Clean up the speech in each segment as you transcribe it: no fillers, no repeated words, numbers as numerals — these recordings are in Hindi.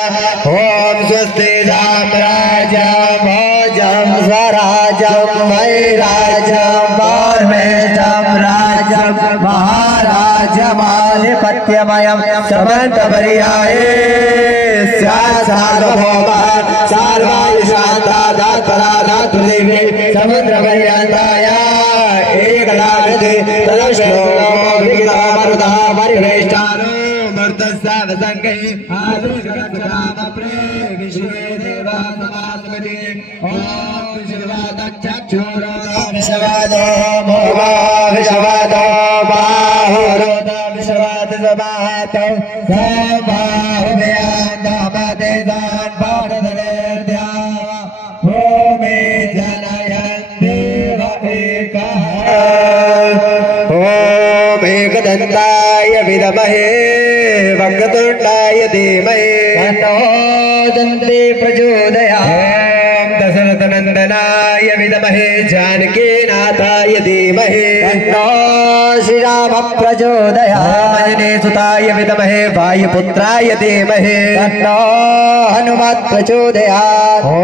ओम स्वस्ति साम्राज्यं भोजं स्वराज्यं वैराज्यं परमेष्ठं राज्यं महाराज्यमाधिपत्यमयं समन्तपर्याये सार्वभौमः सर्वायुषान्तादात्पराधातुदेवी समुद्रपर्यन्ताय एकलाकृति तदश्लोको विगतमरुतः परिवेष्टानो मर्तस्सावसङ्गै आदुषगतकामप्रे विश्वे देवा समासमिति ॐ विश्ववादच्चक्षुरो विश्ववादो मोहा विश्ववादो बाहुरोद विश्ववादसमाहतो सबाहुव्यान्दापदेशान् पाठदलेर्द्यावा भूमि जनयन् देव एकः ॐ एकदन्ताय विद्महे वक्रतुण्डाय धीमहि तन्नो दन्ती प्रचोदयात् दशरथनन्दनाय विद्महे जानकीनाथाय धीमहि तन्नो श्रीरामः प्रचोदयात् अंजनीसुताय विद्महे वायुपुत्राय धीमहि तन्नो हनुमत् प्रचोदयात् ॐ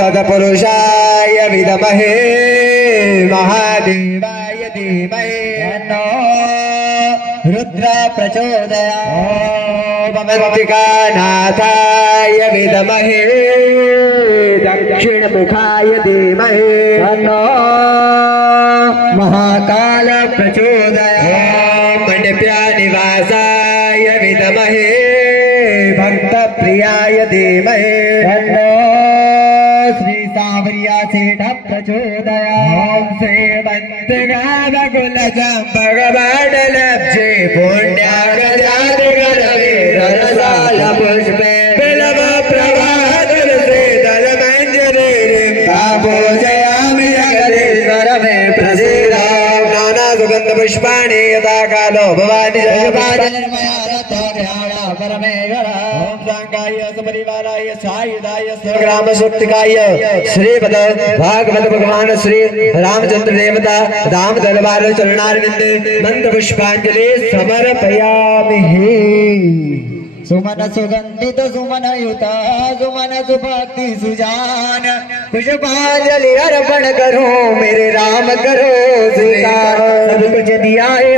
तत्पुरुषाय विद्महे महादेवाय धीमहि तन्नो रुद्र प्रचोदयात् भवन्तिकानाथाय विद्महे दक्षिणमुखाय धीमहि तन्नो महाकाल प्रचोदयात् मण्डप्यनिवासाय विद्महे भक्तप्रियाय धीमहि तन्नो श्री सावर्या सेठ प्रचोदयात् श्रीमन्तगावकुलचम्पकवाडलब्जे पुण्यागजातिगरवे रसालपुष्पे बिल्वप्रभातरसे दलमञ्जरीं पूजयामि जगदीश्वर मे प्रसीद नानासुगन्धपुष्पाणि यथा कालो भवानि जगपालमया रत्नध्याना परमेश्वर ॐ साङ्गाय सपरिवाराय सायुधाय ग्रामशक्तिकाय श्रीपद भागवत भगवान श्री रामचंद्र देवता राम दरबार चरणारविंदे मंत्र पुष्पांजलि समर्पयामि। सुमन सुगंधित सुमन युता सुमन सुभक्ति सुजान पुष्पांजलि अर्पण करो मेरे राम करो स्वीकार सब कुछ दिया है